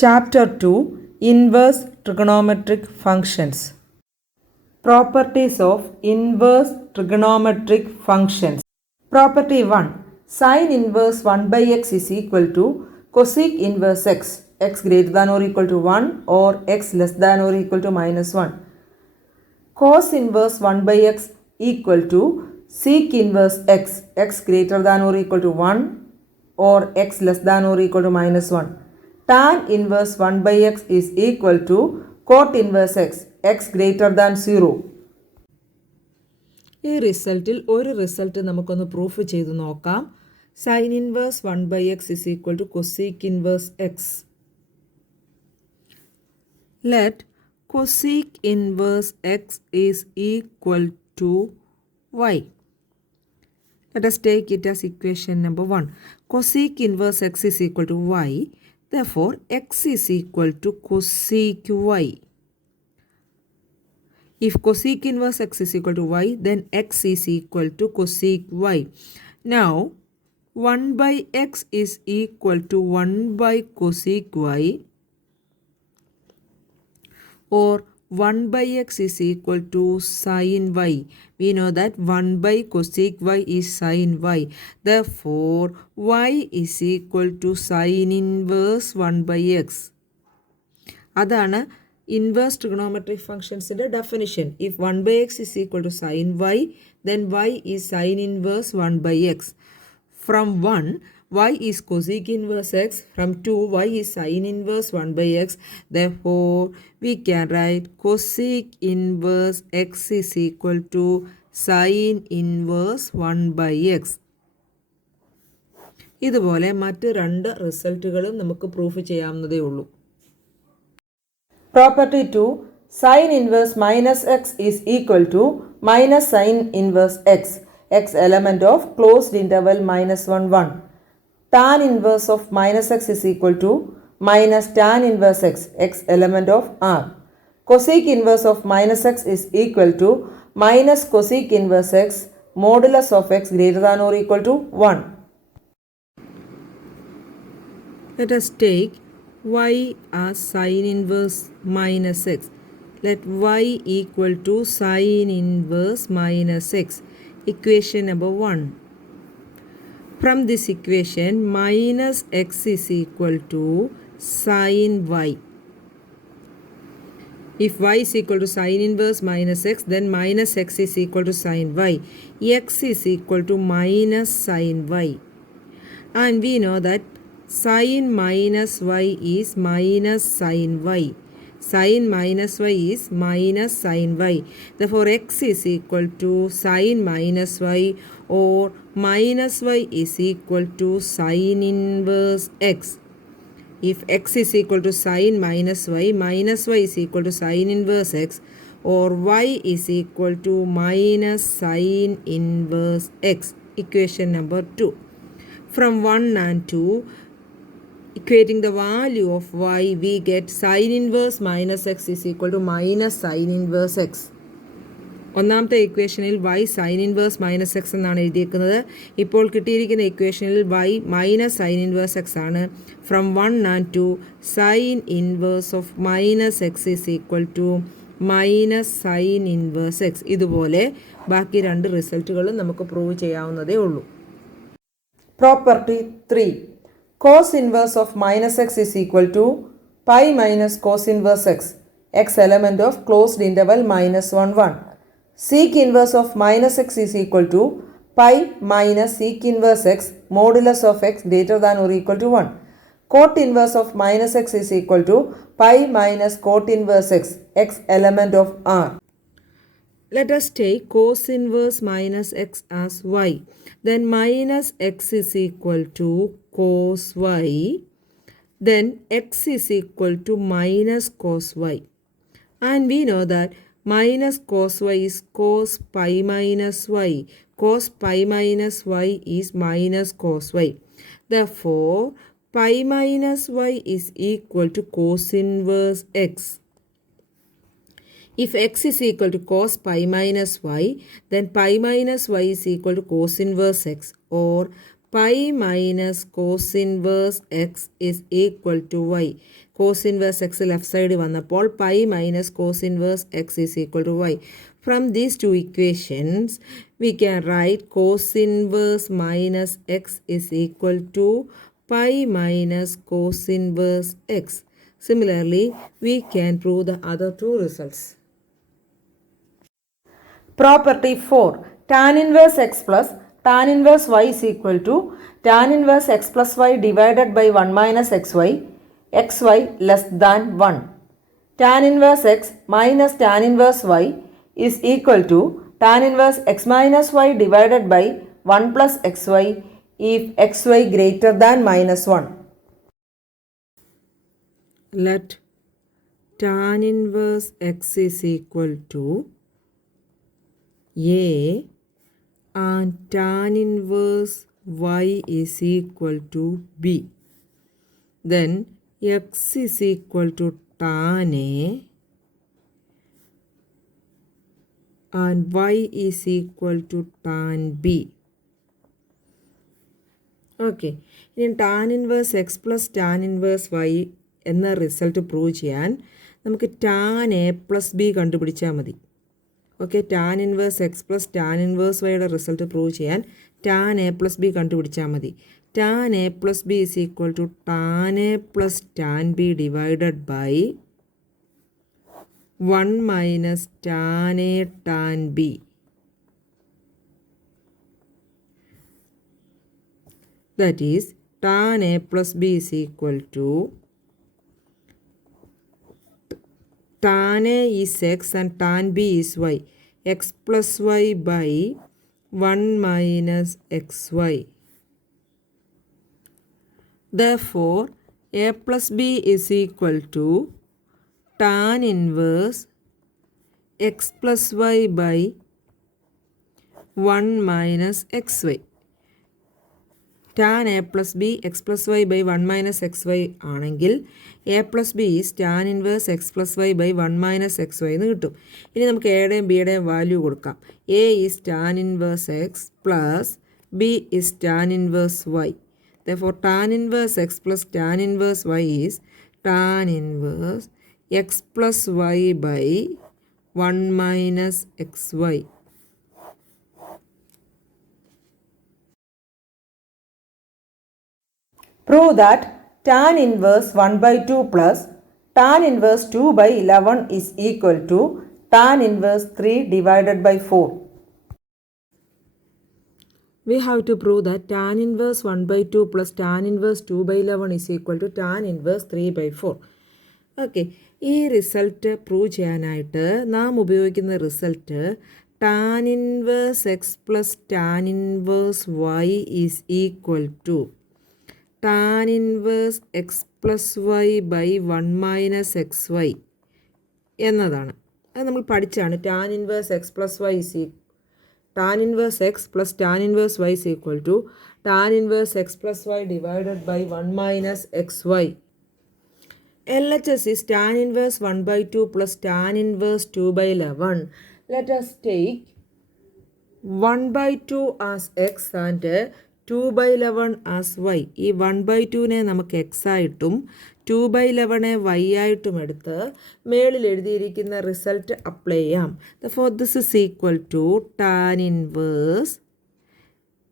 Chapter 2 Inverse Trigonometric Functions. Properties of Inverse Trigonometric Functions. Property 1. Sin inverse 1 by x is equal to cosec inverse x greater than or equal to 1 or x less than or equal to minus 1. Cos inverse 1 by x equal to sec inverse x greater than or equal to 1 or x less than or equal to minus 1. Tan inverse 1 by x is equal to cot inverse x greater than 0. ഈ റിസൾട്ടിൽ ഒരു result നമുക്കൊന്ന് proof ചെയ്ത് നോക്കാം. Sine inverse 1 by x is equal to cosec inverse x. Let cosec inverse x is equal to y. Let us take it as equation number 1. Cosec inverse x is equal to y. Therefore, x is equal to cosec y. If cosec inverse x is equal to y, then x is equal to cosec y. Now, 1 by x is equal to 1 by cosec y, or 1 by x is equal to sin y. We know that 1 by cosec y is sin y. Therefore, y is equal to sin inverse 1 by x. അതാണ് inverse trigonometric ഫംഗ്ഷൻസിൻ്റെ definition. If 1 by x is equal to sin y, then y is sin inverse 1 by x. From 1, y is cosec inverse x. From 2, y is sin inverse 1 by x. Therefore, we can write cosec inverse x is equal to sin inverse 1 by x. ഇതുപോലെ മറ്റ് രണ്ട് റിസൾട്ടുകളും നമുക്ക് proof ചെയ്യാവുന്നതേ ഉള്ളൂ. Property 2. Sin inverse minus x is equal to minus sin inverse x element of closed interval minus 1 1. Tan inverse of minus x is equal to minus tan inverse x element of r. Cosec inverse of minus x is equal to minus cosec inverse x modulus of x greater than or equal to 1. Let us take y as sin inverse minus x. Let y equal to sin inverse minus x. Equation number 1. From this equation, minus x is equal to sin y. If y is equal to sin inverse minus x, then minus x is equal to sin y. X is equal to minus sin y. And we know that sin minus y is minus sin y. Sin minus y is minus sin y. Therefore, x is equal to sin minus y, or minus y is equal to sin inverse x. If x is equal to sin minus y is equal to sin inverse x, or y is equal to minus sin inverse x. Equation number 2. From 1 and 2, equating the value of y, we get sin inverse minus x is equal to minus sin inverse x. ഒന്നാമത്തെ ഇക്വേഷനിൽ y sin inverse minus x എന്നാണ് എഴുതിയിരിക്കുന്നത്. ഇപ്പോൾ കിട്ടിയിരിക്കുന്ന ഇക്വേഷനിൽ y minus sin inverse x ആണ്. From 1 and 2, sin inverse of minus x is equal to minus sin inverse x. ഇതുപോലെ ബാക്കി രണ്ട് റിസൾട്ടുകളും നമുക്ക് പ്രൂവ് ചെയ്യാവുന്നതേ ഉള്ളൂ. Property 3. Cos inverse of minus x is equal to pi minus cos inverse x element of closed interval minus 1 1. Sec inverse of minus x is equal to pi minus sec inverse x modulus of x greater than or equal to 1. Cot inverse of minus x is equal to pi minus cot inverse x element of r. Let us take cos inverse minus x as y. Then minus x is equal to cos y. Then x is equal to minus cos y. And we know that minus cos y is cos pi minus y. Cos pi minus y is minus cos y. Therefore, pi minus y is equal to cos inverse x. If x is equal to cos pi minus y, then pi minus y is equal to cos inverse x, or pi minus cos inverse x is equal to y. Cos inverse x left side വന്നപ്പോൾ pi minus cos inverse x is equal to y. From these two equations, we can write cos inverse minus x is equal to pi minus cos inverse x. Similarly, we can prove the other two results. Property 4. Tan inverse x plus tan inverse y is equal to tan inverse x plus y divided by 1 minus xy, xy less than 1. Tan inverse x minus tan inverse y is equal to tan inverse x minus y divided by 1 plus xy if xy greater than minus 1. Let tan inverse x is equal to A and tan inverse y is equal to B. Then x is equal to tan A and y is equal to tan B. Okay. ഇനി tan inverse x plus tan inverse y എന്ന result prove ചെയ്യാൻ നമുക്ക് tan A plus B കണ്ടുപിടിച്ചാൽ മതി. Okay, tan inverse x plus tan inverse വൈയുടെ result prove ചെയ്യാൻ tan A plus B കണ്ടുപിടിച്ചാൽ മതി. Tan A plus B is equal to tan A plus tan B divided by 1 minus tan A tan B. That is tan A plus B is equal to tan A is x and tan B is y. X plus y by 1 minus xy. Therefore, A plus B is equal to tan inverse x plus y by 1 minus xy. Tan A plus B x plus y by 1 minus xy ആണെങ്കിൽ A plus B is tan inverse x plus y by 1 minus xy എന്ന് കിട്ടും. ഇനി നമുക്ക് എയുടെയും ബിയുടെയും value കൊടുക്കാം. A is tan inverse x plus B is tan inverse y. Therefore, tan inverse x plus tan inverse y is tan inverse x plus y by 1 minus xy. Prove that tan inverse 1 by 2 plus tan inverse 2 by 11 is equal to tan inverse 3 divided by 4. We have to prove that tan inverse 1 by 2 plus tan inverse 2 by 11 is equal to tan inverse 3 by 4. Okay, ഈ result prove ചെയ്യാനായിട്ട് നാം ഉപയോഗിക്കുന്ന result tan inverse x plus tan inverse y is equal to tan inverse x plus y by 1 minus xy എന്നതാണ്. അത് നമ്മൾ പഠിച്ചാണ്. tan inverse x plus y is tan inverse x plus tan inverse y is equal to tan inverse x plus y divided by 1 minus xy. LHS is tan inverse 1 by 2 plus tan inverse 2 by 11. Let us take 1 by 2 as x and 2 by 11 as y. ഈ 1 by 2നെ നമുക്ക് x ആയിട്ടും 2 by 11നെ y ആയിട്ടും എടുത്ത് മേളിൽ എഴുതിയിരിക്കുന്ന result apply ചെയ്യാം. Therefore, this is equal to tan inverse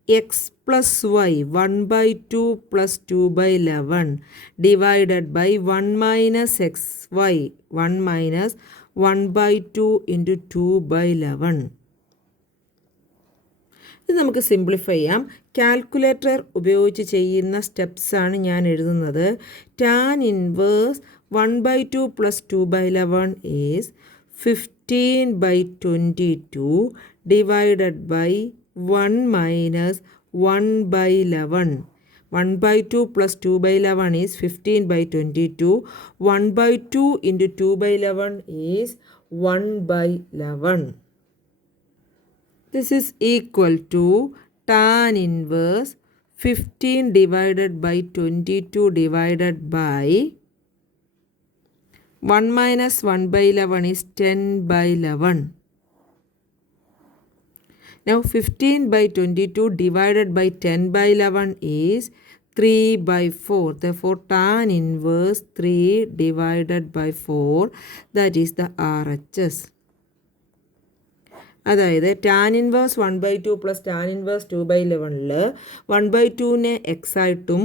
x plus y 1 by 2 plus 2 by 11 divided by 1 minus xy 1 minus 1 by 2 into 2 by 11. ഇത് നമുക്ക് സിംപ്ലിഫൈ ചെയ്യാം. കാൽക്കുലേറ്റർ ഉപയോഗിച്ച് ചെയ്യുന്ന സ്റ്റെപ്സാണ് ഞാൻ എഴുതുന്നത്. Tan inverse 1 by 2 plus 2 by 11 is 15 by 22 divided by 1 minus 1 by 11. 1 by 2 plus 2 by 11 is 15 by 22. 1 by 2 into 2 by 11 is 1 by 11. This is equal to tan inverse 15 divided by 22 divided by 1 minus 1 by 11 is 10 by 11. Now 15 by 22 divided by 10 by 11 is 3 by 4. Therefore, tan inverse 3 divided by 4, that is the RHS. അതായത് tan inverse 1/2 plus tan inverse 2/11 1/2നെ x ആയിട്ടും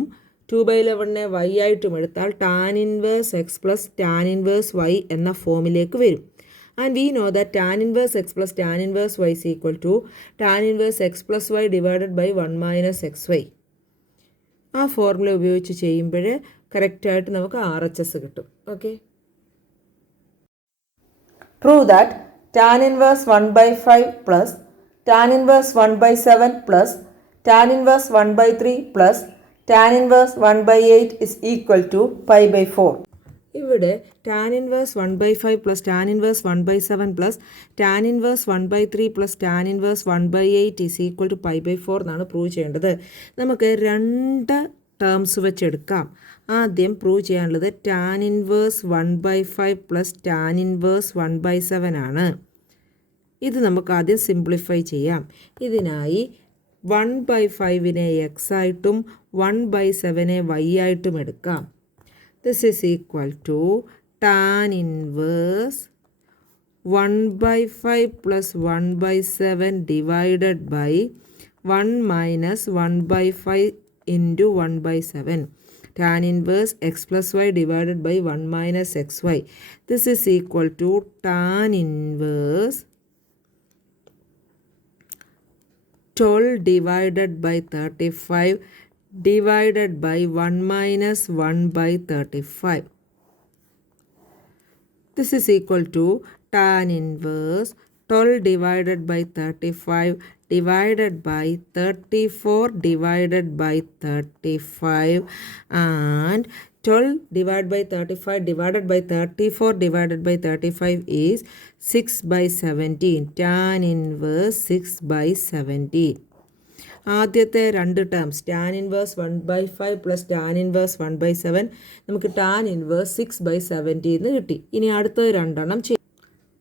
2/11നെ y ആയിട്ടും എടുത്താൽ tan inverse x plus tan inverse y എന്ന ഫോമിലേക്ക് വരും. And we know that tan inverse x plus tan inverse y is equal to tan inverse x plus y divided by 1 minus x y. ആ formula ഉപയോഗിച്ച് ചെയ്യുമ്പോൾ കറക്റ്റായിട്ട് നമുക്ക് RHS കിട്ടും. Okay, prove that tan inverse 1/5 plus tan inverse 1/7 plus tan inverse 1/3 plus tan inverse 1/8 is equal to pi by 4. ഇവിടെ tan inverse 1/5 plus tan inverse 1/7 plus tan inverse 1/3 plus tan inverse 1/8 is equal to pi by 4 എന്നാണ് prove ചെയ്യേണ്ടത്. നമുക്ക് രണ്ട് terms വെച്ചെടുക്കാം. ആദ്യം prove ചെയ്യാനുള്ളത് tan inverse 1/5 plus tan inverse 1/7 ആണ്. ഇത് നമുക്ക് ആദ്യം സിംപ്ലിഫൈ ചെയ്യാം. ഇതിനായി 1/5നെ എക്സ് ആയിട്ടും 1/7നെ വൈ ആയിട്ടും എടുക്കാം. This is equal to tan inverse 1/5 plus 1/7 divided by 1 minus 1/5 into 1/7. Tan inverse x plus y divided by 1 minus xy. This is equal to tan inverse 12 divided by 35 divided by 1 minus 1 by 35. This is equal to tan inverse 12 divided by 35 divided by 34 divided by 35 and 12 divided by 35 divided by 34 divided by 35 is 6 by 17. Tan inverse 6 by 17. ആദ്യത്തെ രണ്ട് terms tan inverse 1/5 plus tan inverse 1/7 നമുക്ക് tan inverse 6/17 കിട്ടി. ഇനി അടുത്ത രണ്ടെണ്ണം ചെയ്യും.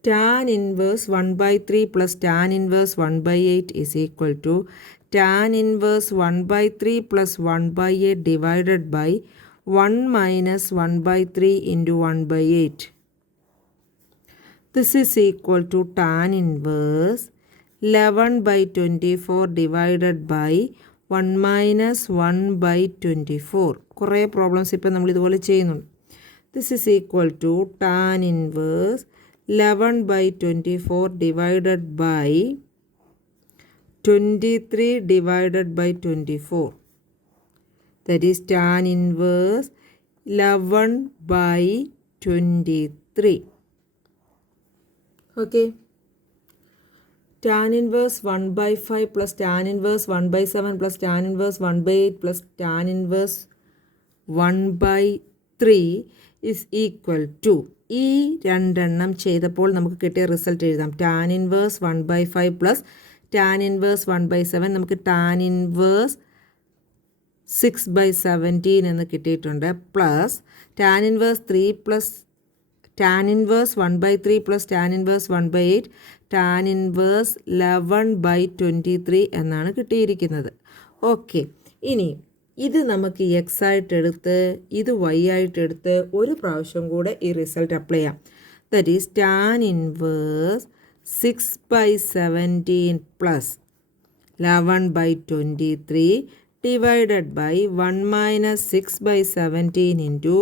Tan inverse 1/3 plus tan inverse 1/8 is equal to tan inverse 1/3 plus 1/8 divided by 1 minus 1/3 into 1/8. This is equal to tan inverse 11/24 divided by 1 minus 1/24. കുറേ problems ഇപ്പം നമ്മൾ ഇതുപോലെ ചെയ്യുന്നുണ്ട്. This is equal to tan inverse 11/24 divided by 23 divided by 24. That is tan inverse 11/23. Okay. Tan inverse 1/5 plus tan inverse 1/7 plus tan inverse 1/8 plus tan inverse 1/3 is equal to ഈ രണ്ടെണ്ണം ചെയ്തപ്പോൾ നമുക്ക് കിട്ടിയ റിസൾട്ട് എഴുതാം. Tan inverse 1/5 plus tan inverse 1/7 നമുക്ക് tan inverse 6/17 എന്ന് കിട്ടിയിട്ടുണ്ട്. Plus tan inverse 3 plus tan inverse 1/3 plus tan inverse 1/8 tan inverse 11/23 എന്നാണ് കിട്ടിയിരിക്കുന്നത്. ഓക്കെ, ഇനി ഇത് നമുക്ക് എക്സ് ആയിട്ടെടുത്ത് ഇത് വൈ ആയിട്ടെടുത്ത് ഒരു പ്രാവശ്യം കൂടെ ഈ റിസൾട്ട് അപ്ലൈ ചെയ്യാം. That is tan inverse 6/17 plus 11/23 divided by 1 minus 6/17 into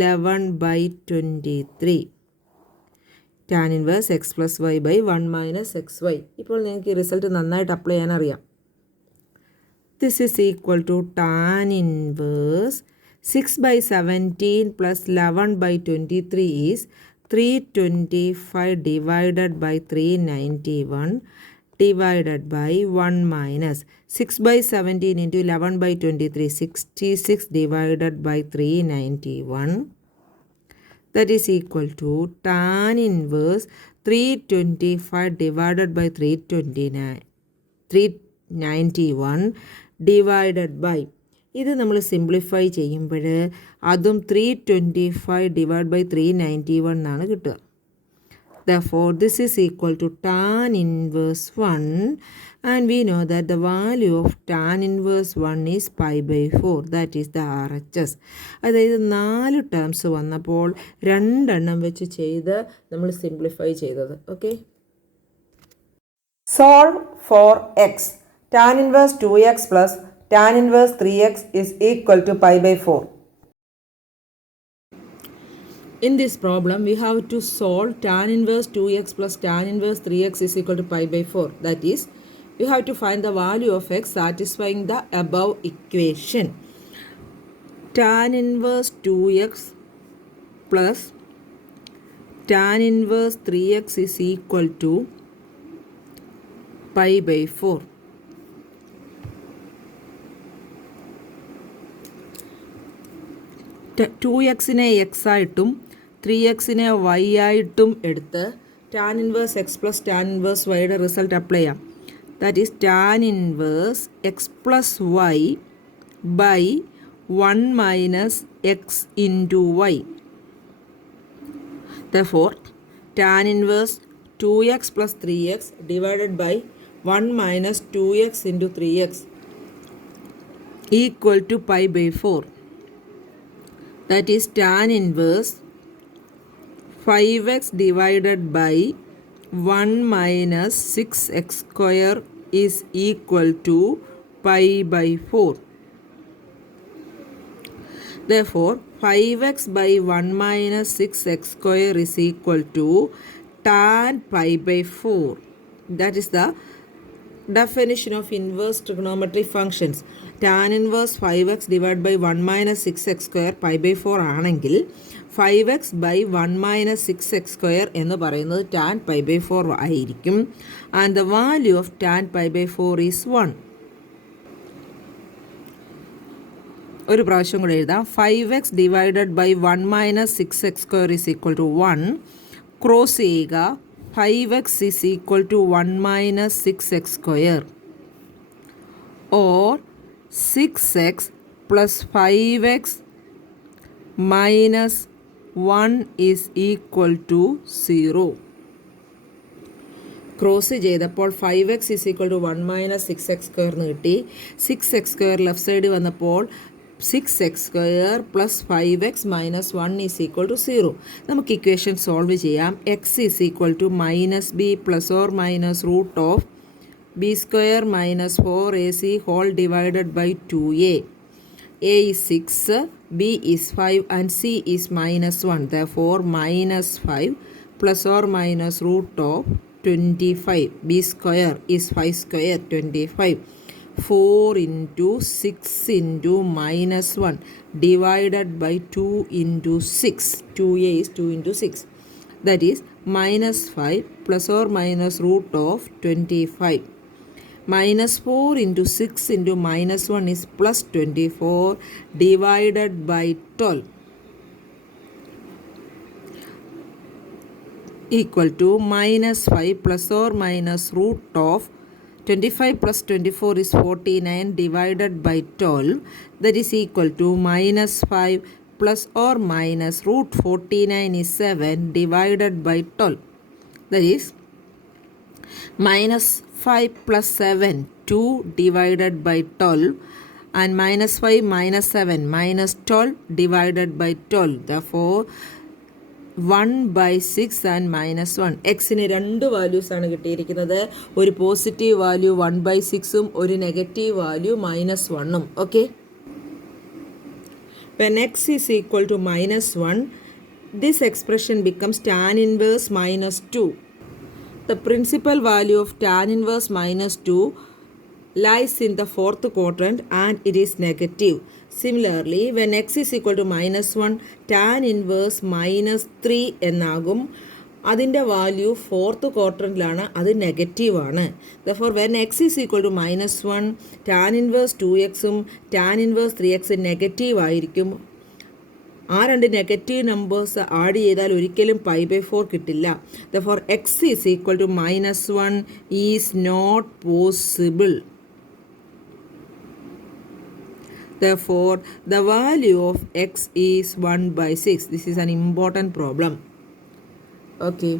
11/23. Tan inverse x plus y by 1 minus xy. ഇപ്പോൾ നിങ്ങൾക്ക് ഈ റിസൾട്ട് നന്നായിട്ട് അപ്ലൈ ചെയ്യാൻ അറിയാം. This is equal to tan inverse 6/17 plus 11/23 is 325 divided by 391 divided by 1 minus 6/17 into 11/23, 66 divided by 391. That is equal to tan inverse 325 divided by 391 divided by, ഇത് നമ്മൾ simplify ചെയ്യുമ്പോൾ അതും 325 divided by 391 എന്നാണ് കിട്ടുക. Therefore, this is equal to tan inverse 1, and we know that the value of tan inverse 1 is pi by 4. That is the RHS. അതായത് 4 terms വന്നപ്പോൾ 2 എണ്ണം വെച്ച് ചെയ്ത് നമ്മൾ സിംപ്ലിഫൈ ചെയ്തത്. Okay. Solve for x. Tan inverse 2x plus tan inverse 3x is equal to pi by 4. In this problem, we have to solve tan inverse 2x plus tan inverse 3x is equal to pi by 4. That is, we have to find the value of x satisfying the above equation. Tan inverse 2x plus tan inverse 3x is equal to pi by 4. Two എക്സിനെ x ആയിട്ടും 3x-നെ y ആയിട്ടും എടുത്ത് tan inverse x plus tan inverse വൈയുടെ result apply ചെയ്യാം. That is tan inverse x plus y by 1 minus x into y. Therefore, tan inverse 2x plus 3x divided by 1 minus 2x into 3x equal to pi by 4. That is tan inverse 5x divided by 1 minus 6x square is equal to pi by 4. Therefore, 5x by 1 minus 6x square is equal to tan pi by 4. That is the definition of inverse trigonometric functions. Tan inverse 5x divided by 1 minus 6x square pi by 4 ആണെങ്കിൽ 5x by 1 minus 6x square എന്ന് പറയുന്നത് tan pi by 4 ആയിരിക്കും. And the value of tan pi by 4 is 1. ഒരു പ്രാവശ്യം കൂടെ എഴുതാം. 5x divided by 1 minus 6x square is equal to 1. Cross ചെയ്യുക. 5x is equal to 1 minus 6x square or 6x plus 5x minus 1 is equal to 0. Cross ചെയ്തപ്പോൾ 5x is equal to 1 minus 6x square എന്ന് കിട്ടി. 6x square left side വന്നപ്പോൾ 6x square plus 5x minus 1 is equal to 0. നമുക്ക് equation solve ചെയ്യാം. X is equal to minus B plus or minus root of b square minus 4ac whole divided by 2a. a is 6, b is 5 and c is minus 1. Therefore, minus 5 plus or minus root of 25. b square is 5 square 25. 4 into 6 into minus 1 divided by 2 into 6. 2a is 2 into 6. That is minus 5 plus or minus root of 25. Minus 4 into 6 into minus 1 is plus 24 divided by 12 equal to minus 5 plus or minus root of 25 plus 24 is 49 divided by 12. That is equal to minus 5 plus or minus root 49 is 7 divided by 12. That is minus 5 plus 7 2 divided by 12 and minus 5 minus 7 minus 12 divided by 12. Therefore 1 by 6 and minus 1. എക്സിന് രണ്ട് values ആണ് കിട്ടിയിരിക്കുന്നത്. ഒരു positive value 1 by 6ഉം ഒരു negative value minus 1ഉം. Okay. When x is equal to minus 1, this expression becomes tan inverse minus 2. The principal value of tan inverse minus 2 lies in the fourth quadrant and it is negative. Similarly, when x is equal to minus 1, tan inverse minus 3 എന്നാകും. അതിൻ്റെ value fourth ക്വാഡ്രൻറ്റിലാണ്, അത് negative ആണ്. Therefore, when x is equal to minus 1, tan inverse 2xഉം tan inverse 3x negative ആയിരിക്കും. ആ രണ്ട് negative numbers add ചെയ്താൽ ഒരിക്കലും pi by 4 കിട്ടില്ല. Therefore, x is equal to minus 1 is not possible. Therefore, the value of x is 1 by 6. This is an important problem. Okay.